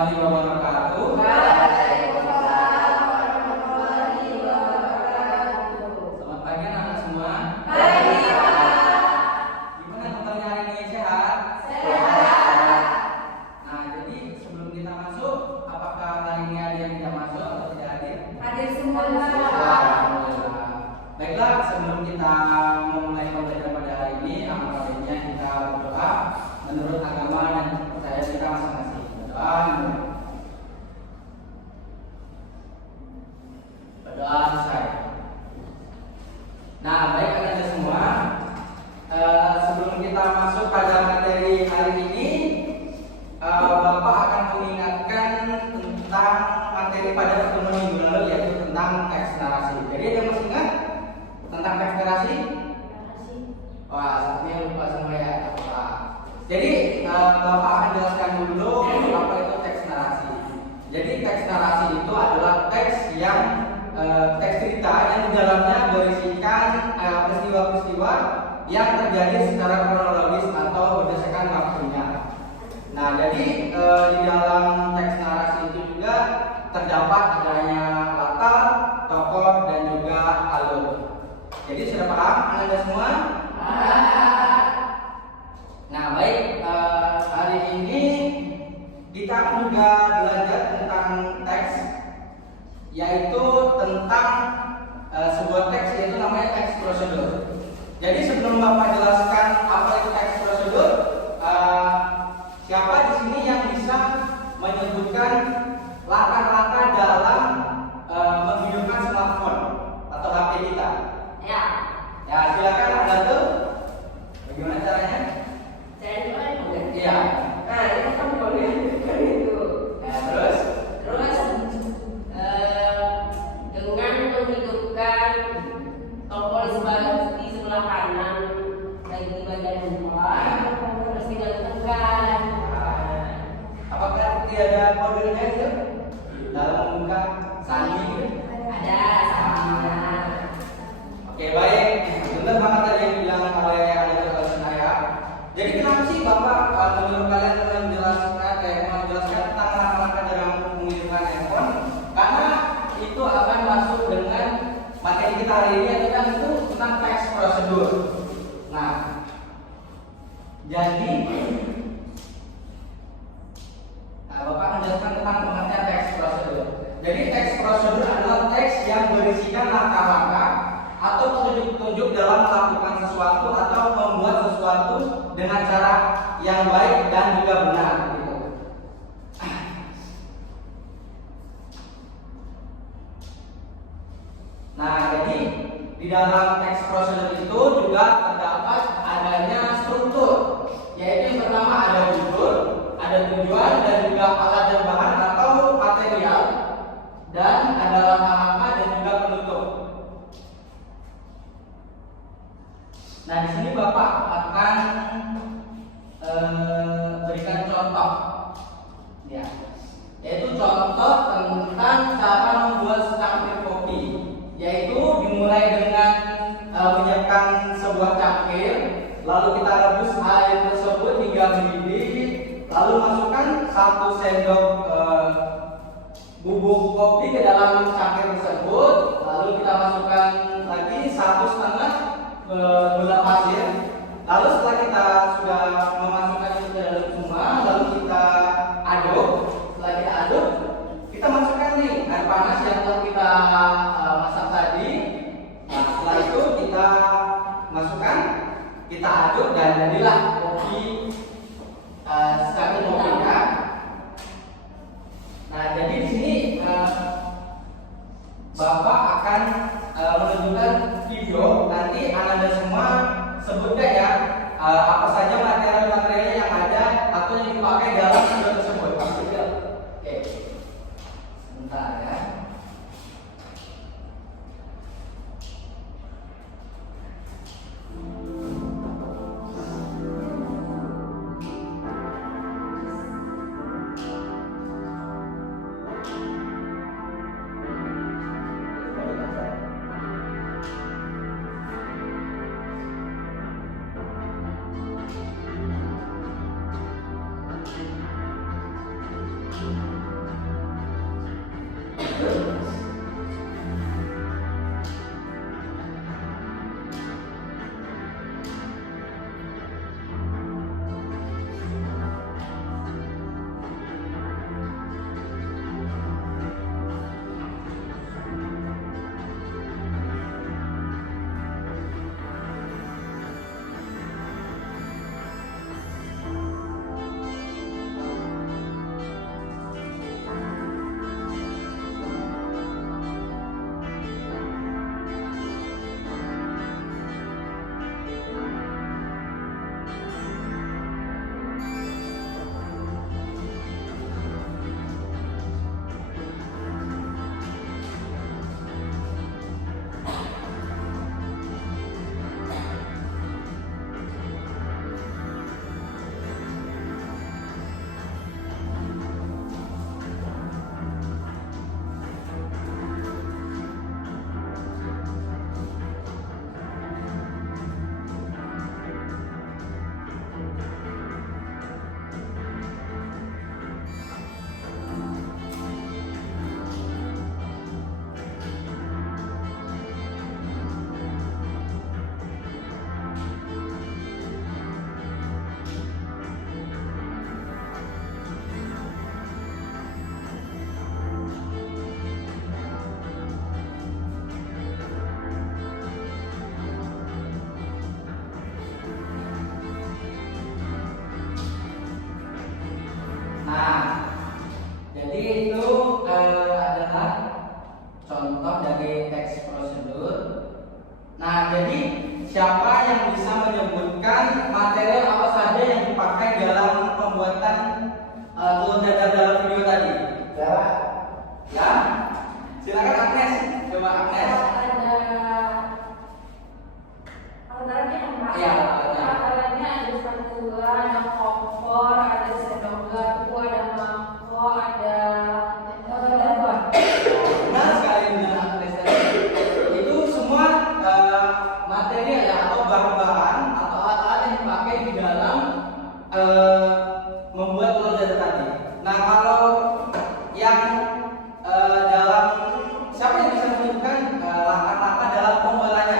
warahmatullahi wabarakatuh. Waalaikumsalam warahmatullahi wabarakatuh. Selamat pagi anak-anak semua. Pagi, Pak. Gimana kabarnya hari ini, sehat? Sehat. Nah, jadi sebelum kita masuk, apakah hari ini ada yang tidak masuk atau tidak hadir? Hadir semua. Alhamdulillah. Baiklah, sebelum kita memulai pembelajaran pada hari ini, alangkah baiknya kita berdoa menurut agama dan percaya kita masing-masing. Berdoa selesai. Nah, baik anak-anak semua, sebelum kita masuk pada materi hari ini, Bapak akan mengingatkan tentang materi pada pertemuan minggu lalu, yaitu tentang teks narasi. Jadi ada yang masih ingat tentang teks narasi? Wah, sepertinya lupa semua ya. Jadi Bapak akan jelaskan dulu apa itu teks narasi. Jadi teks narasi itu adalah teks yang teks cerita yang di dalamnya berisikan peristiwa-peristiwa yang terjadi secara kronologis atau berdasarkan waktunya. Nah, jadi di dalam teks narasi itu juga terdapat adanya latar, tokoh, dan juga alur. Jadi sudah paham Anda semua? Nah, baik, hari ini kita akan juga belajar tentang teks, yaitu tentang sebuah teks, yaitu namanya teks prosedur. Jadi sebelum Bapak jelaskan apa itu teks prosedur, siapa di sini yang bisa menyebutkan langkah-langkah dalam menghidupkan smartphone atau HP kita? Ya. Ya, silakan Anda tuh. Bagaimana caranya? Saya dulu yang boleh. Iya. Nah, ini kan boleh kan itu. Nah, terus Dengan menghidupkan tombol di sebelah kanan di bagian depan, terus tinggal tekan. apakah tidak ada kodenya itu dalam membuka sandi? Ada sapinya. Oke, baik. Benar banget tadi yang bilang oleh adik saya. Jadi kenapa sih Bapak menurut kalian menjelaskan tentang langkah-langkah dalam menghidupkan handphone? Karena itu akan masuk dengan materi kita hari ini, yaitu kan itu tentang teks prosedur. Nah, jadi Bapak menjelaskan tentang pengertian teks prosedur. Jadi teks prosedur adalah teks yang berisikan langkah-langkah atau petunjuk-petunjuk dalam melakukan sesuatu atau membuat sesuatu dengan cara yang baik dan juga benar. Gitu. Nah, jadi di dalam teks prosedur itu juga terdapat adanya struktur, yaitu yang pertama ada judul, ada tujuan, dan juga alat dan bahan atau material, dan ada langkah-langkah dan juga penutup. Nah, di sini Bapak akan berikan contoh, ya, yaitu contoh tentang cara membuat secangkir kopi, yaitu dimulai dengan menyiapkan sebuah cangkir, lalu kita rebus air tersebut hingga mendidih, lalu masukkan 1 sendok bubuk kopi ke dalam cangkir tersebut, lalu kita masukkan lagi 1,5 gula pasir. Lalu setelah kita sudah memasukkan itu ke dalam semua, lalu kita aduk. Setelah kita aduk, kita masukkan nih air panas yang telah kita masak tadi. Nah, setelah itu kita masukkan, kita aduk, dan jadilah kopi secangkir kopinya. Nah, jadi di sini Bapak akan menunjukkan video. Nanti Anda semua sebutkan ya apa saja material-materialnya yang ada membuat telur dadar tadi. Nah, kalau yang dalam siapa yang bisa menunjukkan langkah-langkah dalam pembuatannya?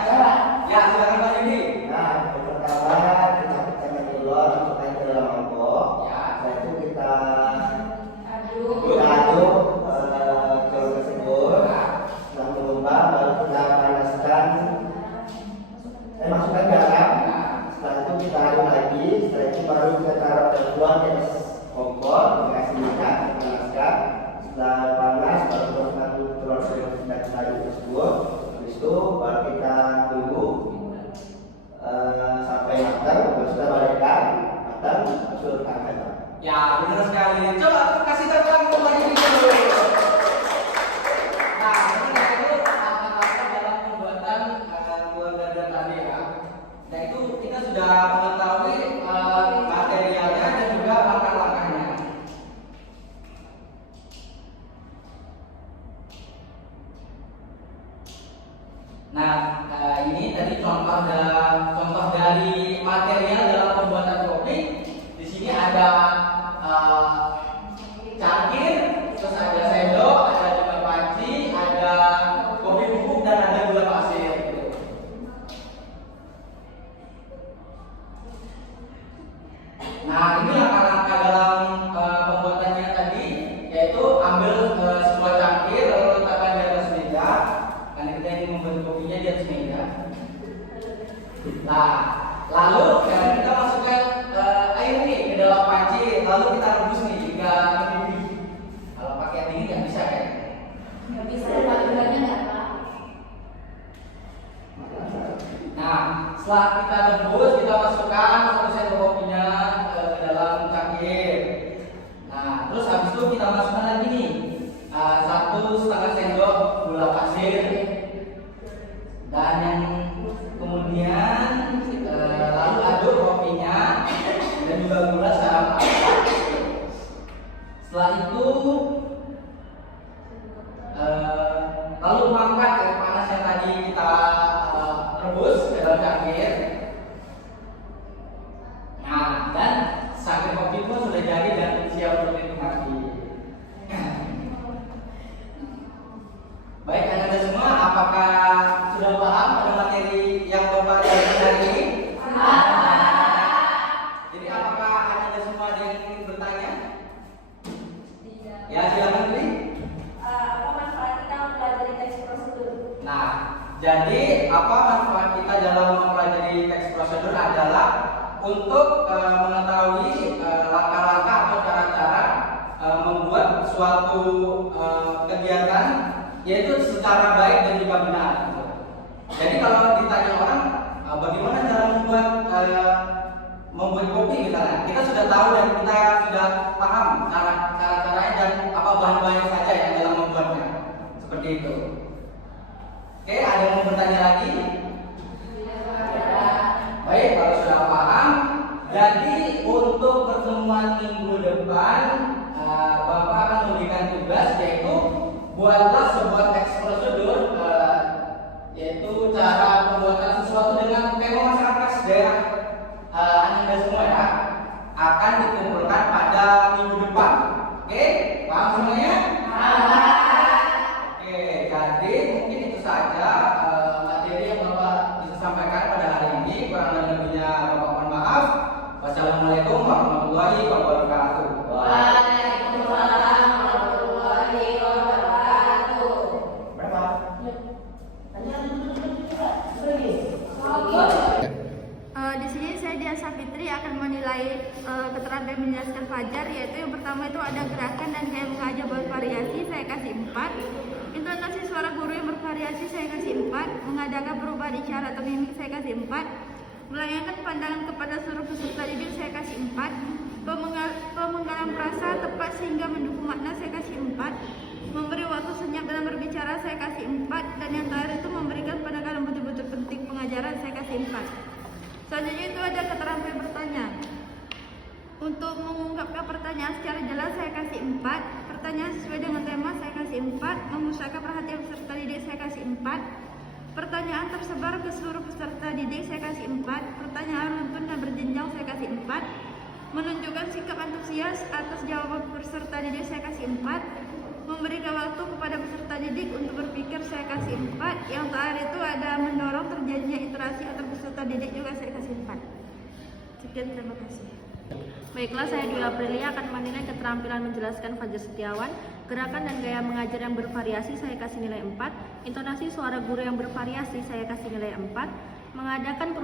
Ya, silakan Pak Yudi. Nah, yang pertama kita pecahkan telur, masukkan ke dalam mangkok. Ya. Setelah itu kita Aduh. aduk telur tersebut. Setelah mengembang, baru kita panaskan. Masukkan garam. Setelah itu kita aduk lagi. Setelah itu baru kita taruh telur di atas kompor, dikasih minyak, panaskan. Setelah panas, baru kita masukkan telur yang sudah kita aduk tersebut. Habis itu baru kita tunggu sampai matang. Baru kita balikkan matang, langsung angkat. Ya, benar sekali. Coba kasih tepuk untuk Pak Yudi dulu. Nah, ini yaitu langkah-langkah dalam pembuatan telur dadar tadi ya. Nah, itu kita sudah mengetahui materialnya dan juga langkah-langkahnya. Nah, ini tadi contoh dari material dalam pembuatan kopi. Di sini ada cangkir, terus ada sendok, ada juga panci, ada kopi bubuk dan ada gula pasir. Gitu. Nah, ini langkah-langkah dalam pembuatannya tadi, yaitu ambil sebuah cangkir lalu letakkan di atas meja. Karena kita ingin membuat kopinya di atas meja. Nah, lalu kita masukkan air nih ke dalam panci, lalu kita rebus nih hingga mendidih. Kalau pakai yang dingin nggak bisa ya? Nggak bisa ada gulanya nggak Pak? Nah, setelah kita rebus, kita masukkan 1 sendok kopinya ke dalam cangkir. Nah, terus habis itu kita masukkan lagi nih 1,5 sendok gula pasir. Dan yang kemudian lalu aduk kopinya dan juga gula secara merata. Setelah itu lalu tuangkan air panas yang tadi kita rebus ke dalam cangkir. Nah, dan cangkir kopi pun sudah jadi dan siap untuk dinikmati. Baik, Anda semua, apakah sudah paham pada materi yang Bapak ajarkan hari ini? Jadi apakah Anda semua ada yang ingin bertanya? Ya, silakan Bli. Apa manfaat kita mempelajari teks prosedur? Nah, jadi apa manfaat kita dalam mempelajari teks prosedur adalah untuk mengetahui langkah-langkah atau cara-cara membuat suatu kegiatan yaitu secara baik dan juga benar. Jadi kalau ditanya orang bagaimana cara membuat kopi misalnya, kita sudah tahu dan kita sudah paham cara-caranya dan apa bahan-bahan saja yang dalam membuatnya. Seperti itu. Oke, ada yang mau bertanya lagi? Baik, kalau sudah paham, jadi untuk pertemuan minggu depan Bapak akan memberikan tugas yaitu buatlah sebuah teks prosedur yaitu cara pembuatan sesuatu dengan tema masyarakat daerah Anda semua ya akan dikumpulkan pada minggu depan. Oke, paham semuanya? Oke, jadi mungkin itu saja materi yang Bapak bisa sampaikan pada hari ini. Kurang dan lebihnya Bapak mohon maaf. Wassalamualaikum warahmatullahi wabarakatuh. Waalaikumsalam warahmatullahi wabarakatuh. Berapa? Di sini saya Dian Safitri akan menilai keterampilan menjelaskan pelajar, yaitu yang pertama itu ada gerakan dan gaya mengajar bervariasi, saya kasih 4. Intonasi suara guru yang bervariasi, saya kasih 4. Mengadakan perubahan isyarat atau mimik, saya kasih 4. Melayangkan pandangan kepada seluruh peserta didik, saya kasih 4. Pemenggalan frasa tepat sehingga mendukung makna, saya kasih 4. Memberi waktu senyap dalam berbicara, saya kasih 4. Dan yang terakhir itu memberikan penekanan betul-betul penting pengajaran, saya kasih 4. Selanjutnya itu ada keterampilan bertanya. Untuk mengungkapkan pertanyaan secara jelas, saya kasih 4. Pertanyaan sesuai dengan tema, saya kasih 4. Memusatkan perhatian peserta didik, saya kasih 4. Pertanyaan tersebar ke seluruh peserta didik, saya kasih 4. Pertanyaan runtun dan berjenjang, saya kasih 4. Menunjukkan sikap antusias atas jawaban peserta didik, saya kasih 4. Memberikan waktu kepada peserta didik untuk berpikir, saya kasih 4. Yang terakhir itu ada mendorong terjadinya interaksi antar peserta didik, juga saya kasih 4. Sekian, terima kasih. Baiklah, saya Dwi Aprilia akan menilai keterampilan menjelaskan Fajar Setiawan. Gerakan dan gaya mengajar yang bervariasi, saya kasih nilai 4. Intonasi suara guru yang bervariasi, saya kasih nilai 4. Mengadakan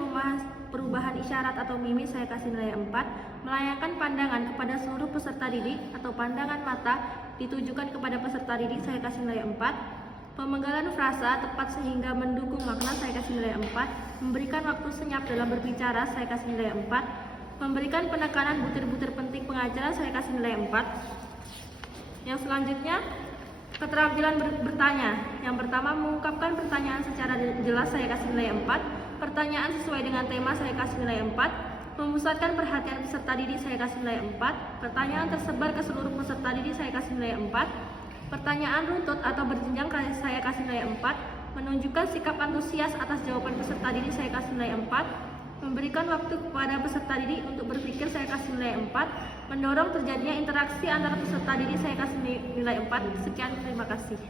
perubahan isyarat atau mimik, saya kasih nilai 4. Melayangkan pandangan kepada seluruh peserta didik atau pandangan mata ditujukan kepada peserta didik, saya kasih nilai 4. Pemenggalan frasa tepat sehingga mendukung makna, saya kasih nilai 4. Memberikan waktu senyap dalam berbicara, saya kasih nilai 4. Memberikan penekanan butir-butir penting pengajaran, saya kasih nilai 4. Yang selanjutnya, keterampilan bertanya. Yang pertama, mengungkapkan pertanyaan secara jelas, saya kasih nilai 4. Pertanyaan sesuai dengan tema, saya kasih nilai 4. Memusatkan perhatian peserta didik, saya kasih nilai 4. Pertanyaan tersebar ke seluruh peserta didik, saya kasih nilai 4. Pertanyaan runtut atau berjenjang, saya kasih nilai 4. Menunjukkan sikap antusias atas jawaban peserta didik, saya kasih nilai 4. Memberikan waktu kepada peserta didik untuk berpikir, saya kasih nilai 4. Mendorong terjadinya interaksi antara peserta didik, saya kasih nilai 4. Sekian, terima kasih.